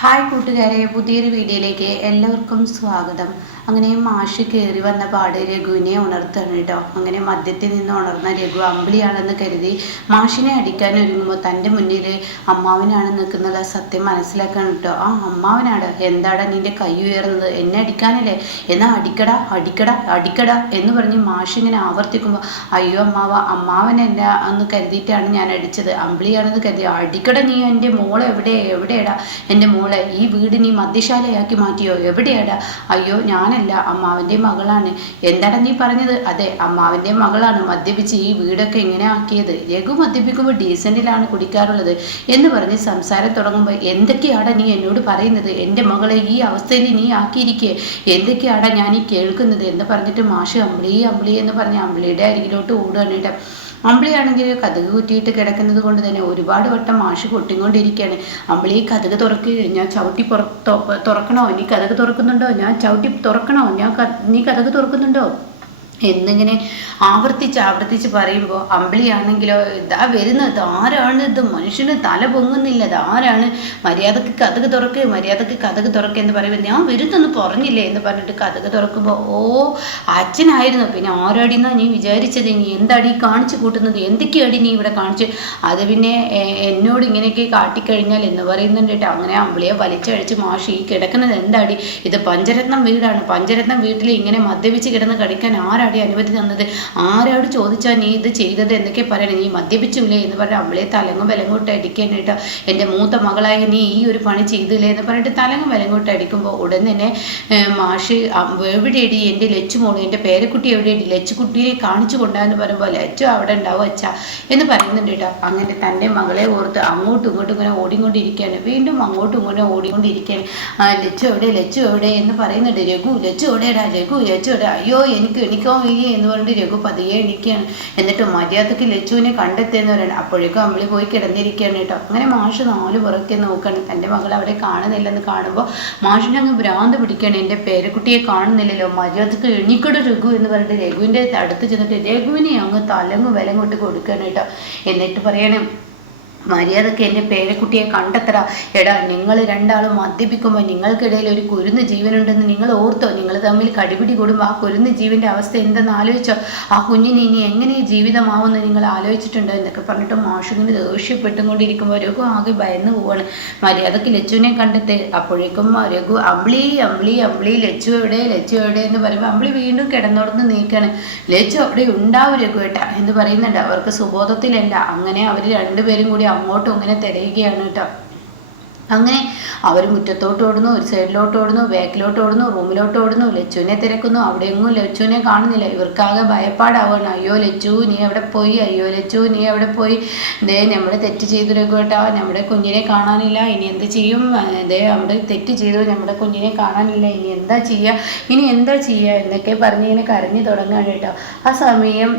Hi കൂട്ടുകാരെ, പുതിയൊരു വീഡിയോയിലേക്ക് എല്ലാവർക്കും സ്വാഗതം. അങ്ങനെ മാഷ് കയറി വന്ന പാട് രഘുവിനെ ഉണർത്തുകയാണ് കേട്ടോ. അങ്ങനെ മദ്യത്തിൽ നിന്ന് ഉണർന്ന രഘു അമ്പിളിയാണെന്ന് കരുതി മാഷിനെ അടിക്കാൻ ഒരുങ്ങുമ്പോൾ തൻ്റെ മുന്നിൽ അമ്മാവനാണ് നിൽക്കുന്നത് സത്യം മനസ്സിലാക്കണം കേട്ടോ. ആ അമ്മാവനാണ്, എന്താടാ നിന്റെ കൈ ഉയർന്നത്, എന്നെ അടിക്കാനല്ലേ, എന്നാ അടിക്കടാ അടിക്കടാ അടിക്കടാ എന്ന് പറഞ്ഞ് മാഷ് ഇങ്ങനെ ആവർത്തിക്കുമ്പോൾ അയ്യോ അമ്മാവനല്ല എന്ന് കരുതിയിട്ടാണ് ഞാൻ അടിച്ചത്, അമ്പിളിയാണെന്ന് കരുതി. അടിക്കട നീ, എൻ്റെ മോളെ എവിടെയാടാ എൻ്റെ മോളെ, ഈ വീട് നീ മദ്യശാലയാക്കി മാറ്റിയോ, എവിടെയാടാ? അയ്യോ ഞാനല്ല, അമ്മാവൻ്റെ മകളാണ്. എന്താടാ നീ പറഞ്ഞത്? അതെ, അമ്മാവൻ്റെ മകളാണ് മദ്യപിച്ച് ഈ വീടൊക്കെ ഇങ്ങനെ ആക്കിയത്. രഘു മദ്യപിക്കുമ്പോൾ ഡീസൻറ്റിലാണ് കുടിക്കാറുള്ളത് എന്ന് പറഞ്ഞ് സംസാരം തുടങ്ങുമ്പോൾ എന്തൊക്കെയാടാ നീ എന്നോട് പറയുന്നത്, എൻ്റെ മകളെ ഈ അവസ്ഥയിൽ നീ ആക്കിയിരിക്കേ, എന്തൊക്കെയാടാ ഞാൻ ഈ കേൾക്കുന്നത് എന്ന് പറഞ്ഞിട്ട് മാഷ് അമ്പിളി എന്ന് പറഞ്ഞ് അമ്പിളിയുടെ അരികിലോട്ട് ഓടുകയാണ് കേട്ടോ. അമ്പിളിയാണെങ്കിൽ കതക് കുറ്റിയിട്ട് കിടക്കുന്നത് കൊണ്ട് തന്നെ ഒരുപാട് വട്ടം മാഷ് കൊട്ടിക്കൊണ്ടിരിക്കുകയാണ്. അമ്പിളി കതക് തുറക്ക്, ഞാൻ ചവിട്ടി തുറക്കണോ, നീ കതക് തുറക്കുന്നുണ്ടോ, ഞാൻ ചവിട്ടി തുറക്കണോ, നീ കതക് തുറക്കുന്നുണ്ടോ എന്നിങ്ങനെ ആവർത്തിച്ച് പറയുമ്പോൾ അമ്പിളിയാണെങ്കിലോ ഇതാ വരുന്നത്, ആരാണ് ഇത്, മനുഷ്യന് തല പൊങ്ങുന്നില്ല, ഇതാരാണ്, മര്യാദക്ക് കതക് തുറക്ക് എന്ന് പറയുമ്പോൾ ഞാൻ വരുന്നെന്ന് പറഞ്ഞില്ലേ എന്ന് പറഞ്ഞിട്ട് കതക് തുറക്കുമ്പോൾ ഓ അച്ഛനായിരുന്നു, പിന്നെ ആരാടിന്നാ നീ വിചാരിച്ചത്, നീ എന്താടി കാണിച്ചു കൂട്ടുന്നത്, എന്തൊക്കെയാടി നീ ഇവിടെ കാണിച്ചു, അത് പിന്നെ എന്നോട് ഇങ്ങനെയൊക്കെ കാട്ടിക്കഴിഞ്ഞാൽ എന്ന് പറയുന്നുണ്ട് കേട്ടോ. അങ്ങനെ അമ്പിളിയെ വലിച്ചഴിച്ച് മാഷി ഈ കിടക്കുന്നത് എന്താടി, ഇത് പഞ്ചരത്നം വീടാണ്, പഞ്ചരത്നം വീട്ടിൽ ഇങ്ങനെ മദ്യപിച്ച് കിടന്ന് കളിക്കാൻ ആരാടി അനുമതി തന്നത്, ആരോട് ചോദിച്ചാൽ നീ ഇത് ചെയ്തത് എന്നൊക്കെ പറയണേ, നീ മദ്യപിച്ചില്ലേ എന്ന് പറഞ്ഞാൽ അമ്പിളിയെ തലങ്ങും വിലങ്ങോട്ട് അടിക്കാനായിട്ട്, എൻ്റെ മൂത്ത മകളായ നീ ഈ ഒരു പണി ചെയ്തില്ലേ എന്ന് പറഞ്ഞിട്ട് തലങ്ങും വിലങ്ങോട്ട് അടിക്കുമ്പോൾ ഉടൻ തന്നെ മാഷ് എവിടെയടി എൻ്റെ ലച്ചുമോള്, എൻ്റെ പേരക്കുട്ടി എവിടെയടി, ലച്ചുകുട്ടിയെ കാണിച്ചു കൊണ്ടാന്ന് പറയുമ്പോൾ ലച്ചു അവിടെ ഉണ്ടാവും അച്ഛാ എന്ന് പറയുന്നുണ്ട് കേട്ടോ. അങ്ങനെ തൻ്റെ മകളെ ഓർത്ത് അങ്ങോട്ടും ഇങ്ങോട്ടും ഇങ്ങനെ ഓടിക്കൊണ്ടിരിക്കുകയാണ്, വീണ്ടും അങ്ങോട്ടും ഇങ്ങോട്ടും ഓടിക്കൊണ്ടിരിക്കുകയാണ്. ലച്ചു എവിടെ എന്ന് പറയുന്നുണ്ട്. ലച്ചു എവിടെയാടാ, ലച്ചു എവിടെ, അയ്യോ എനിക്കോ എന്ന് പറഞ്ഞിട്ട് രഘു പതിയെ എണീക്കുകയാണ്. എന്നിട്ട് മര്യാദക്ക് ലച്ചുവിനെ കണ്ടെത്തുന്ന പറയണം. അപ്പോഴേക്കും അമ്പിളി പോയി കിടന്നിരിക്കുകയാണ് കേട്ടോ. അങ്ങനെ മാഷ് നാല് പുറക്കെ നോക്കുകയാണ്, തൻ്റെ മകൾ അവിടെ കാണുന്നില്ലെന്ന് കാണുമ്പോൾ മാഷിനെ അങ്ങ് ഭ്രാന്ത് പിടിക്കുകയാണ്, എൻ്റെ പേരക്കുട്ടിയെ കാണുന്നില്ലല്ലോ, മര്യാദക്ക് എണീക്കട രഘു എന്ന് പറഞ്ഞിട്ട് രഘുവിൻ്റെ അടുത്ത് ചെന്നിട്ട് രഘുവിനെ അങ്ങ് തലങ്ങും വിലങ്ങോട്ട് കൊടുക്കുകയാണ് കേട്ടോ. എന്നിട്ട് പറയണം, മര്യാദക്ക് എൻ്റെ പേരക്കുട്ടിയെ കണ്ടെത്തടാ, എടാ നിങ്ങൾ രണ്ടാളും മദ്യപിക്കുമ്പോൾ നിങ്ങൾക്കിടയിൽ ഒരു കുരുന്ന് ജീവനുണ്ടെന്ന് നിങ്ങൾ ഓർത്തോ, നിങ്ങൾ തമ്മിൽ കടിപിടി കൂടുമ്പോൾ ആ കുരുന്ന് ജീവൻ്റെ അവസ്ഥ എന്തെന്ന് ആലോചിച്ചോ, ആ കുഞ്ഞിന് ഇനി എങ്ങനെ ഈ ജീവിതമാവുമെന്ന് നിങ്ങൾ ആലോചിച്ചിട്ടുണ്ടോ എന്നൊക്കെ പറഞ്ഞിട്ട് മാഷിങ്ങനെ ദേഷ്യപ്പെട്ടുകൊണ്ടിരിക്കുമ്പോൾ രഘു ആകെ ഭയന്ന് പോവാണ്. മര്യാദക്ക് ലച്ചുവിനെ കണ്ടെത്തി. അപ്പോഴേക്കും രഘു അമ്പിളി ലച്ചു എവിടെ എന്ന് പറയുമ്പോൾ അമ്പിളി വീണ്ടും കിടന്നോടന്ന് നീക്കാണ്. ലച്ചു അവിടെ ഉണ്ടാവും രഘു ഏട്ടാ എന്ന് പറയുന്നുണ്ട്. അവർക്ക് സുബോധത്തിലല്ല. അങ്ങനെ അവർ രണ്ടുപേരും കൂടി അങ്ങോട്ടും ഇങ്ങനെ തിരയുകയാണ് കേട്ടോ. അങ്ങനെ അവർ മുറ്റത്തോട്ട് ഓടുന്നു, ഒരു സൈഡിലോട്ട് ഓടുന്നു, ബാക്കിലോട്ട് ഓടുന്നു, റൂമിലോട്ട് ഓടുന്നു, ലച്ചുവിനെ തിരക്കുന്നു. അവിടെ എങ്ങും ലച്ചുവിനെ കാണുന്നില്ല. ഇവർക്കാകെ ഭയപ്പാടാവുകയാണ്. അയ്യോ ലച്ചു നീ എവിടെ പോയി, ദേ നമ്മൾ തെറ്റ് ചെയ്തു കേട്ടോ, നമ്മുടെ കുഞ്ഞിനെ കാണാനില്ല, ഇനി എന്ത് ചെയ്യും, ദേ നമ്മുടെ തെറ്റ് ചെയ്തു, നമ്മുടെ കുഞ്ഞിനെ കാണാനില്ല, ഇനി എന്താ ചെയ്യുക എന്നൊക്കെ പറഞ്ഞ് ഇങ്ങനെ കരഞ്ഞു തുടങ്ങുകയാണ് കേട്ടോ. ആ സമയം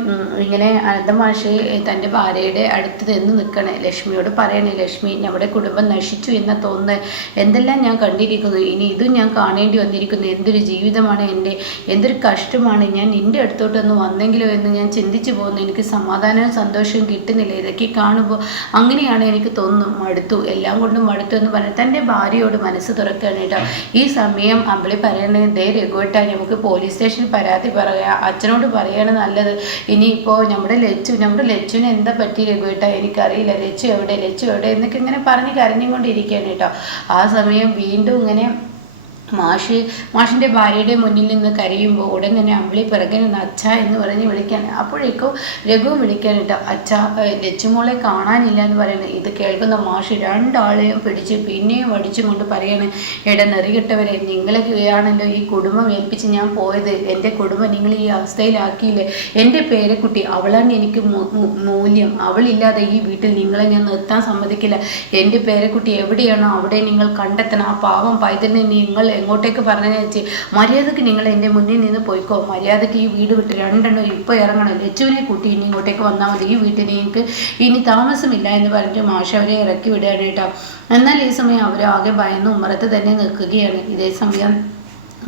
ഇങ്ങനെ അനന്തമാഷ് തൻ്റെ ഭാര്യയുടെ അടുത്ത് നിന്ന് നിൽക്കണേ, ലക്ഷ്മിയോട് പറയണേ, ലക്ഷ്മി നമ്മുടെ കുടുംബം നശിച്ചു എന്ന തോന്നുന്നത് എന്തെല്ലാം ഞാൻ കണ്ടിരിക്കുന്നു, ഇനി ഇതും ഞാൻ കാണേണ്ടി വന്നിരിക്കുന്നു, എന്തൊരു ജീവിതമാണ് എൻ്റെ, എന്തൊരു കഷ്ടമാണ്, ഞാൻ നിൻ്റെ അടുത്തോട്ടൊന്ന് വന്നെങ്കിലോ എന്ന് ഞാൻ ചിന്തിച്ചു പോകുന്നു, എനിക്ക് സമാധാനവും സന്തോഷവും കിട്ടുന്നില്ല, ഇതൊക്കെ കാണുമ്പോൾ അങ്ങനെയാണ് എനിക്ക് തോന്നുന്നു, എല്ലാം കൊണ്ടും മടുത്തു എന്ന് പറഞ്ഞ് തൻ്റെ ഭാര്യയോട് മനസ്സ് തുറക്കുകയാണ് കേട്ടോ. ഈ സമയം അമ്പിളി പറയണേ, ദേ രഘുവേട്ടാ നമുക്ക് പോലീസ് സ്റ്റേഷനിൽ പരാതി പറയാം, അച്ഛനോട് പറയാണ് നല്ലത്, ഇനിയിപ്പോൾ നമ്മുടെ ലച്ചുവിന് എന്താ പറ്റി രഘുവേട്ടാ എനിക്കറിയില്ല, ലച്ചു എവിടെ എന്നൊക്കെ ഇങ്ങനെ പറഞ്ഞ് കരഞ്ഞുകൊണ്ടിരിക്കുകയാണ് കേട്ടോ. ആ സമയം വീണ്ടും ഇങ്ങനെ മാഷിൻ്റെ ഭാര്യയുടെ മുന്നിൽ നിന്ന് കരയുമ്പോൾ ഉടൻ തന്നെ അമ്പിളി പിറകെ നിന്ന് അച്ഛ എന്ന് പറഞ്ഞ് വിളിക്കാൻ. അപ്പോഴേക്കും രഘു വിളിക്കാൻ കേട്ടോ, അച്ഛ ലച്ചുമോളെ കാണാനില്ല എന്ന് പറയുന്നത്. ഇത് കേൾക്കുന്ന മാഷ് രണ്ടാളെയും പിടിച്ച് പിന്നെയും അടിച്ചും കൊണ്ട് പറയാണ്, എടാ നെറികെട്ടവരെ, നിങ്ങളെയാണല്ലോ ഈ കുടുംബം ഏൽപ്പിച്ച് ഞാൻ പോയത്, എൻ്റെ കുടുംബം നിങ്ങൾ ഈ അവസ്ഥയിലാക്കിയില്ലേ, എൻ്റെ പേരക്കുട്ടി അവളാണ് എനിക്ക് മൂല്യം, അവളില്ലാതെ ഈ വീട്ടിൽ നിങ്ങളെ ഞാൻ നിർത്താൻ സമ്മതിക്കില്ല, എൻ്റെ പേരക്കുട്ടി എവിടെയാണോ അവിടെ നിങ്ങൾ കണ്ടെത്തണം, ആ പാവം പൈതലിനെ നിങ്ങൾ എങ്ങോട്ടേക്ക് പറഞ്ഞു വെച്ച് മര്യാദക്ക് നിങ്ങൾ എൻ്റെ മുന്നിൽ നിന്ന് പോയിക്കോ, മര്യാദക്ക് ഈ വീട് വിട്ട് രണ്ടെണ്ണം ഇപ്പോൾ ഇറങ്ങണം, ലച്ചുവിനെ കൂട്ടി ഇനി ഇങ്ങോട്ടേക്ക് വന്നാൽ മതി, ഈ വീട്ടിൽ എനിക്ക് ഇനി താമസമില്ല എന്ന് പറഞ്ഞിട്ട് മാഷ് അവരെ ഇറക്കി വിടുകയാണ് കേട്ടോ. എന്നാൽ ഈ സമയം അവരാകെ ഭയന്ന് ഉമ്മറത്ത് തന്നെ നിൽക്കുകയാണ്. ഇതേ സമയം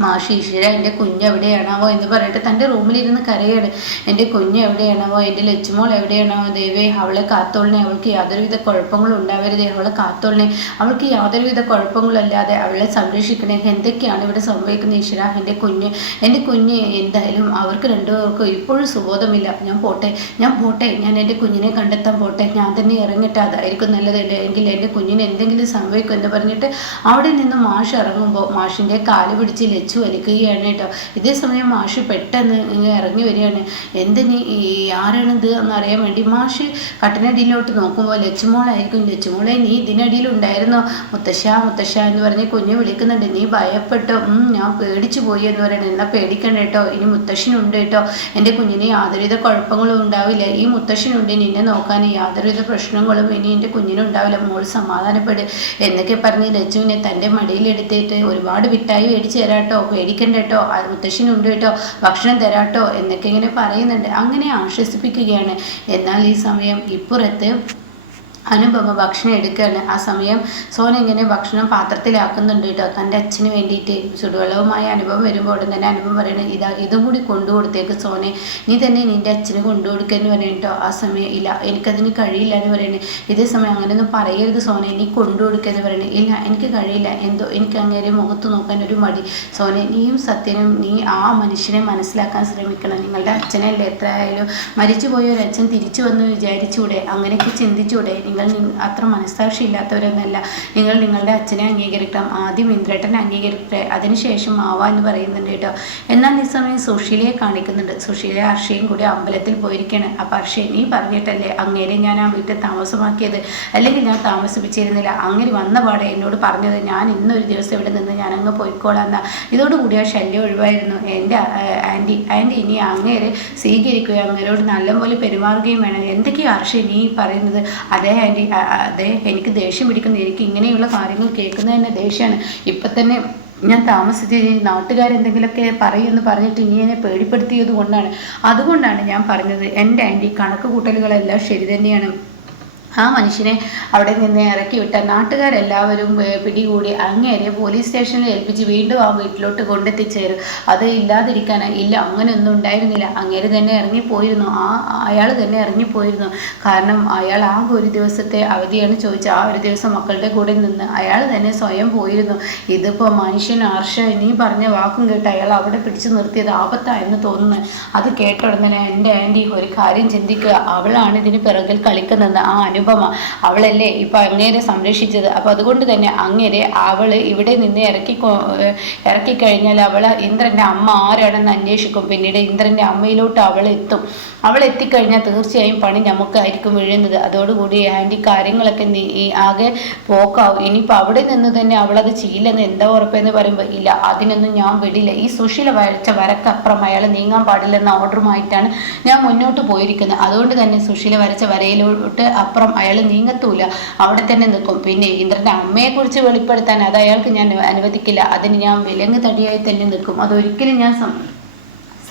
മാഷി ഈശ്വര എൻ്റെ കുഞ്ഞ് എവിടെയാണാവോ എന്ന് പറഞ്ഞിട്ട് തൻ്റെ റൂമിലിരുന്ന് കരയാണ്. എൻ്റെ കുഞ്ഞ് എവിടെയാണാവോ, എൻ്റെ ലച്ചുമോൾ എവിടെയാണാവോ, ദൈവേ അവളെ കാത്തോളണേ, അവൾക്ക് യാതൊരുവിധ കുഴപ്പങ്ങളും ഉണ്ടാവരുതേ, അവളെ കാത്തോളണേ, അവൾക്ക് യാതൊരുവിധ കുഴപ്പങ്ങളല്ലാതെ അവളെ സംരക്ഷിക്കണേ, എന്തൊക്കെയാണ് ഇവിടെ സംഭവിക്കുന്നത് ഈശ്വര, എൻ്റെ കുഞ്ഞ് എന്തായാലും അവർക്ക് രണ്ടുപേർക്കും ഇപ്പോഴും സുബോധമില്ല, ഞാൻ പോട്ടെ, ഞാൻ എൻ്റെ കുഞ്ഞിനെ കണ്ടെത്താൻ പോട്ടെ, ഞാൻ തന്നെ ഇറങ്ങിട്ട് അതായിരിക്കും നല്ലതല്ലേ, എങ്കിൽ എൻ്റെ കുഞ്ഞിന് എന്തെങ്കിലും സംഭവിക്കും എന്ന് പറഞ്ഞിട്ട് അവിടെ നിന്ന് മാഷ് ഇറങ്ങുമ്പോൾ മാഷിൻ്റെ കാല് പിടിച്ച് ലച്ചു വലിക്കുകയാണ് കേട്ടോ. ഇതേ സമയം മാഷ് പെട്ടെന്ന് ഇറങ്ങി വരികയാണ്. എന്തിന് ആരാണിത് എന്നറിയാൻ വേണ്ടി മാഷ് കട്ടിനടിയിലോട്ട് നോക്കുമ്പോൾ ലച്ചുമോളായിരിക്കും. ലച്ചുമോളെ നീ ഇതിനടിയിലുണ്ടായിരുന്നോ, മുത്തശ്ശ എന്ന് പറഞ്ഞ് കുഞ്ഞ് വിളിക്കുന്നുണ്ട്. നീ ഭയപ്പെട്ടോ? ഞാൻ പേടിച്ചു പോയി എന്ന് പറയണേ. എന്നാൽ പേടിക്കണ്ട കേട്ടോ, ഇനി മുത്തശ്ശനുണ്ട് കേട്ടോ, എൻ്റെ കുഞ്ഞിന് യാതൊരുവിധ കുഴപ്പങ്ങളും ഉണ്ടാവില്ല, ഈ മുത്തശ്ശനുണ്ട് നിന്നെ നോക്കാൻ, യാതൊരുവിധ പ്രശ്നങ്ങളും ഇനി എൻ്റെ കുഞ്ഞിനുണ്ടാവില്ല, മോൾ സമാധാനപ്പെട് എന്നൊക്കെ പറഞ്ഞ് ലച്ചുവിനെ തൻ്റെ മടിയിലെടുത്തിട്ട് ഒരുപാട് മിഠായി മേടിച്ച് തരാട്ടോ, പേടിക്കണ്ട കേട്ടോ, മുത്തശ്ശനുണ്ട് കേട്ടോ, ഭക്ഷണം തരാട്ടോ എന്നൊക്കെ ഇങ്ങനെ പറയുന്നുണ്ട്. അങ്ങനെ ആശ്വസിപ്പിക്കുകയാണ്. എന്നാൽ ഈ സമയം ഇപ്പുറത്ത് അനുപമ ഭക്ഷണം എടുക്കുകയാണ്. ആ സമയം സോന ഇങ്ങനെ ഭക്ഷണം പാത്രത്തിലാക്കുന്നുണ്ട് കേട്ടോ തൻ്റെ അച്ഛന് വേണ്ടിയിട്ട്. ചുടുവെള്ളവുമായി അനുപമ വരുമ്പോൾ ഉടൻ തന്നെ അനുപമ പറയണേ, ഇതും കൂടി കൊണ്ടുകൊടുത്തേക്ക് സോനെ, നീ തന്നെ നിൻ്റെ അച്ഛന് കൊണ്ടുകൊടുക്കുക എന്ന് പറയണം കേട്ടോ. ആ സമയം ഇല്ല, എനിക്കതിന് കഴിയില്ല എന്ന് പറയണേ. ഇതേ സമയം അങ്ങനെയൊന്നും പറയരുത് സോനെ, നീ കൊണ്ടുകൊടുക്കുക എന്ന് പറയണേ. ഇല്ല എനിക്ക് കഴിയില്ല, എന്തോ എനിക്ക് അങ്ങേരെ മുഖത്ത് നോക്കാൻ ഒരു മടി. സോനെ, നീയും സത്യനും നീ ആ മനുഷ്യനെ മനസ്സിലാക്കാൻ ശ്രമിക്കണം. നിങ്ങളുടെ അച്ഛനല്ലേ, എത്രയായാലും മരിച്ചുപോയ ഒരു അച്ഛൻ തിരിച്ചു വന്ന് വിചാരിച്ചൂടെ, അങ്ങനെയൊക്കെ ചിന്തിച്ചൂടെ, നിങ്ങൾ അത്ര മനസ്സാക്ഷി ഇല്ലാത്തവരൊന്നല്ല, നിങ്ങൾ നിങ്ങളുടെ അച്ഛനെ അംഗീകരിക്കണം, ആദ്യം ഇന്ദ്രേട്ടനെ അംഗീകരിക്കട്ടെ, അതിനുശേഷം ആവാ എന്ന് പറയുന്നുണ്ട് കേട്ടോ. എന്നാൽ ഈ സമയം സുശീലയെ കാണിക്കുന്നുണ്ട്. സുശീല അർഷയും കൂടി അമ്പലത്തിൽ പോയിരിക്കുകയാണ്. അപ്പം അർഷയെ, നീ പറഞ്ഞിട്ടല്ലേ അങ്ങേരെ ഞാൻ ആ വീട്ടിൽ താമസമാക്കിയത്, അല്ലെങ്കിൽ ഞാൻ താമസിപ്പിച്ചിരുന്നില്ല, അങ്ങനെ വന്ന പാടെ എന്നോട് പറഞ്ഞത് ഞാൻ ഇന്നൊരു ദിവസം ഇവിടെ നിന്ന് ഞാൻ അങ്ങ് പോയിക്കോളാം എന്നാ. ഇതോടുകൂടി ആ ശല്യം ഒഴിവായിരുന്നു. എൻ്റെ ആൻറ്റി ഇനി അങ്ങേരെ സ്വീകരിക്കുകയും അങ്ങേരോട് നല്ലപോലെ പെരുമാറുകയും വേണം. എന്തൊക്കെയാണ് അർഷ നീ പറയുന്നത്? അതെ, എനിക്ക് ദേഷ്യം പിടിക്കുന്നു, എനിക്ക് ഇങ്ങനെയുള്ള കാര്യങ്ങൾ കേൾക്കുന്നത് തന്നെ ദേഷ്യമാണ്. ഇപ്പം തന്നെ ഞാൻ താമസിച്ച് നാട്ടുകാരെന്തെങ്കിലുമൊക്കെ പറയുമെന്ന് പറഞ്ഞിട്ട് ഇനി എന്നെ പേടിപ്പെടുത്തിയത് അതുകൊണ്ടാണ് ഞാൻ പറഞ്ഞത്. എൻ്റെ ആൻറ്റി കണക്ക് കൂട്ടലുകളെല്ലാം ശരി തന്നെയാണ്. ആ മനുഷ്യനെ അവിടെ നിന്ന് ഇറക്കി വിട്ട നാട്ടുകാരെല്ലാവരും പിടികൂടി അങ്ങേരെ പോലീസ് സ്റ്റേഷനിൽ ഏൽപ്പിച്ച് വീണ്ടും ആ വീട്ടിലോട്ട് കൊണ്ടെത്തിച്ചേരും. അത് ഇല്ലാതിരിക്കാനാണ്. ഇല്ല, അങ്ങനെയൊന്നും ഉണ്ടായിരുന്നില്ല, അങ്ങേര് തന്നെ ഇറങ്ങിപ്പോയിരുന്നു, അയാൾ തന്നെ ഇറങ്ങിപ്പോയിരുന്നു. കാരണം അയാൾ ആകെ ഒരു ദിവസത്തെ അവധിയാണ് ചോദിച്ചത്, ആ ഒരു ദിവസം മക്കളുടെ കൂടെ നിന്ന് അയാൾ തന്നെ സ്വയം പോയിരുന്നു. ഇതിപ്പോൾ മനുഷ്യൻ ആർഷ നീ പറഞ്ഞ വാക്കും കേട്ട് അയാൾ അവിടെ പിടിച്ചു നിർത്തിയത് ആപത്തായെന്ന് തോന്നുന്നു. അത് കേട്ട ഉടനെ എൻ്റെ ആൻറ്റി ഒരു കാര്യം ചിന്തിക്കുക, അവളാണ് ഇതിന് പിറകിൽ കളിക്കുന്നത്, ആ അനുപമ, അവളല്ലേ ഇപ്പം അങ്ങേരെ സംരക്ഷിച്ചത്. അപ്പം അതുകൊണ്ട് തന്നെ അങ്ങേരെ അവൾ ഇവിടെ നിന്ന് ഇറക്കിക്കഴിഞ്ഞാൽ ഇന്ദ്രൻ്റെ അമ്മ ആരാണെന്ന് അന്വേഷിക്കും. പിന്നീട് ഇന്ദ്രൻ്റെ അമ്മയിലോട്ട് അവൾ എത്തിക്കഴിഞ്ഞാൽ തീർച്ചയായും പണി നമുക്കായിരിക്കും വീഴുന്നത്. അതോടുകൂടി ആൻറ്റി കാര്യങ്ങളൊക്കെ ആകെ പോക്കാവും. ഇനിയിപ്പോൾ അവിടെ നിന്ന് തന്നെ അവളത് ചെയ്യില്ലെന്ന് എന്താ ഉറപ്പെന്ന് പറയുമ്പോൾ, ഇല്ല, അതിനൊന്നും ഞാൻ വിടില്ല, ഈ സുശീല വരച്ച വരക്കപ്പുറം അയാൾ നീങ്ങാൻ പാടില്ലെന്ന ഓർഡറുമായിട്ടാണ് ഞാൻ മുന്നോട്ട് പോയിരിക്കുന്നത്. അതുകൊണ്ട് തന്നെ സുശീല വരച്ച വരയിലോട്ട് അപ്പുറം അയാൾ നീങ്ങത്തൂല, അവിടെ തന്നെ നിൽക്കും. പിന്നെ ഇന്ദ്രൻ്റെ അമ്മയെക്കുറിച്ച് വെളിപ്പെടുത്താൻ അത് അയാൾക്ക് ഞാൻ അനുവദിക്കില്ല, അതിന് ഞാൻ വിലങ്ങ് തടിയായി തന്നെ നിൽക്കും, അതൊരിക്കലും ഞാൻ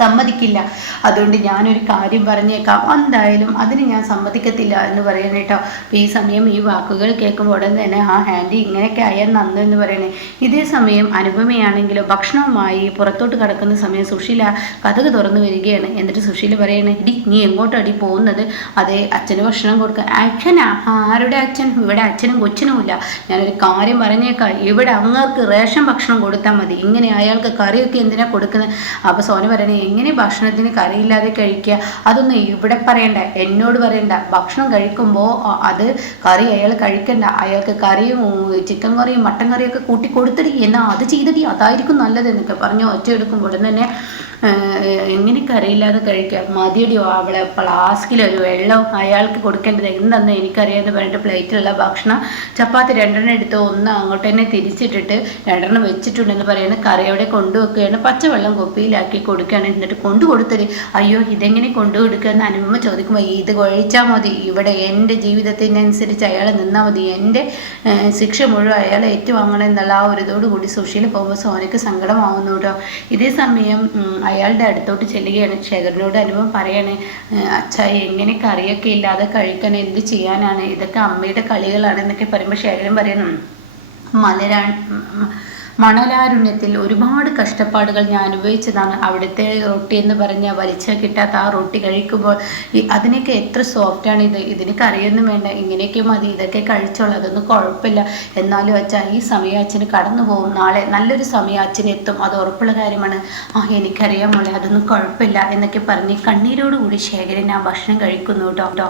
സമ്മതിക്കില്ല. അതുകൊണ്ട് ഞാനൊരു കാര്യം പറഞ്ഞേക്കാം, എന്തായാലും അതിന് ഞാൻ സമ്മതിക്കത്തില്ല എന്ന് പറയണേ കേട്ടോ. അപ്പം ഈ സമയം ഈ വാക്കുകൾ കേൾക്കുമ്പോൾ ഉടൻ തന്നെ ആ ഹാൻഡി ഇങ്ങനെയൊക്കെ ആയാൽ നന്ന് എന്ന് പറയണേ. ഇതേ സമയം അനുപമയാണെങ്കിലും ഭക്ഷണവുമായി പുറത്തോട്ട് കിടക്കുന്ന സമയം സുശീല കഥക് തുറന്നു വരികയാണ്. എന്നിട്ട് സുശീല പറയണേ, ഇടി നീ എങ്ങോട്ടടി പോകുന്നത്? അതെ, അച്ഛന് ഭക്ഷണം കൊടുക്കുക. അച്ഛനാ? ആരുടെ അച്ഛൻ? ഇവിടെ അച്ഛനും കൊച്ചിനുമില്ല. ഞാനൊരു കാര്യം പറഞ്ഞേക്കാം, ഇവിടെ അങ്ങർക്ക് റേഷൻ ഭക്ഷണം കൊടുത്താൽ മതി, ഇങ്ങനെ അയാൾക്ക് കറിയൊക്കെ എന്തിനാ കൊടുക്കുന്നത്? അപ്പോൾ സോന പറയണേ, എങ്ങനെ ഭക്ഷണത്തിന് കറിയില്ലാതെ കഴിക്കുക? അതൊന്നും ഇവിടെ പറയണ്ട, എന്നോട് പറയണ്ട. ഭക്ഷണം കഴിക്കുമ്പോൾ അത് കറി അയാൾ കഴിക്കണ്ട, അയാൾക്ക് കറിയും ചിക്കൻ കറിയും മട്ടൻ കറിയൊക്കെ കൂട്ടി കൊടുത്തടി, എന്നാൽ അത് ചെയ്തടി, അതായിരിക്കും നല്ലതെന്നൊക്കെ പറഞ്ഞു ഒറ്റ എടുക്കുമ്പോൾ തന്നെ എങ്ങനെ കറിയില്ലാതെ കഴിക്കുക? മതിയടിയോ, അവളെ ഫ്ലാസ്കിലൊരു വെള്ളം അയാൾക്ക് കൊടുക്കേണ്ടത് എന്താണെന്ന് എനിക്കറിയാമെന്ന് പറഞ്ഞിട്ട് പ്ലേറ്റിലുള്ള ഭക്ഷണം ചപ്പാത്തി 2 എടുത്ത് ഒന്ന് അങ്ങോട്ട് തന്നെ തിരിച്ചിട്ടിട്ട് 2 വെച്ചിട്ടുണ്ടെന്ന് പറയുന്നത് കറി അവിടെ കൊണ്ടുവെക്കുകയാണ്. പച്ചവെള്ളം കുപ്പിയിലാക്കി കൊടുക്കുകയാണ്. എന്നിട്ട് കൊടുത്തത്. അയ്യോ, ഇതെങ്ങനെ കൊണ്ടുകൊടുക്കുക എന്ന് അനുപമ ചോദിക്കുമ്പോൾ, ഇത് കഴിച്ചാൽ മതി, ഇവിടെ എൻ്റെ ജീവിതത്തിനനുസരിച്ച് അയാൾ നിന്നാൽ മതി, എൻ്റെ ശിക്ഷ മുഴുവൻ അയാൾ ഏറ്റുവാങ്ങണം എന്നുള്ള ആ ഒരു ഇതോടുകൂടി സുശീല പോകുമ്പോൾ സോനയ്ക്ക് സങ്കടമാവുന്നു കേട്ടോ. ഇതേ സമയം അയാളുടെ അടുത്തോട്ട് ചെല്ലുകയാണ്. ശേഖരനോട് അനുഭവം പറയാണ്, അച്ഛാ എങ്ങനെ കറിയൊക്കെ ഇല്ലാതെ കഴിക്കാൻ എന്ത് ചെയ്യാനാണ്, ഇതൊക്കെ അമ്മയുടെ കളികളാണ് എന്നൊക്കെ പറയുമ്പോൾ ശേഖരൻ പറയണം, മലരാ മണലാരുണ്യത്തിൽ ഒരുപാട് കഷ്ടപ്പാടുകൾ ഞാൻ അനുഭവിച്ചതാണ്. അവിടുത്തെ റൊട്ടി എന്ന് പറഞ്ഞാൽ വലിച്ച കിട്ടാത്ത ആ റൊട്ടി കഴിക്കുമ്പോൾ അതിനൊക്കെ എത്ര സോഫ്റ്റാണ് ഇതിന് കറിയൊന്നും വേണ്ട, ഇങ്ങനെയൊക്കെ മതി, ഇതൊക്കെ കഴിച്ചോളൂ, അതൊന്നും കുഴപ്പമില്ല. എന്നാലും അച്ഛാ ഈ സമയം അച്ഛന് കടന്നു പോകും, നാളെ നല്ലൊരു സമയം അച്ഛന് എത്തും, അത് ഉറപ്പുള്ള കാര്യമാണ്. എനിക്കറിയാം മോളെ, അതൊന്നും കുഴപ്പമില്ല എന്നൊക്കെ പറഞ്ഞ് കണ്ണീരോടുകൂടി ശേഖരൻ ആ ഭക്ഷണം കഴിക്കുന്നു കേട്ടോ.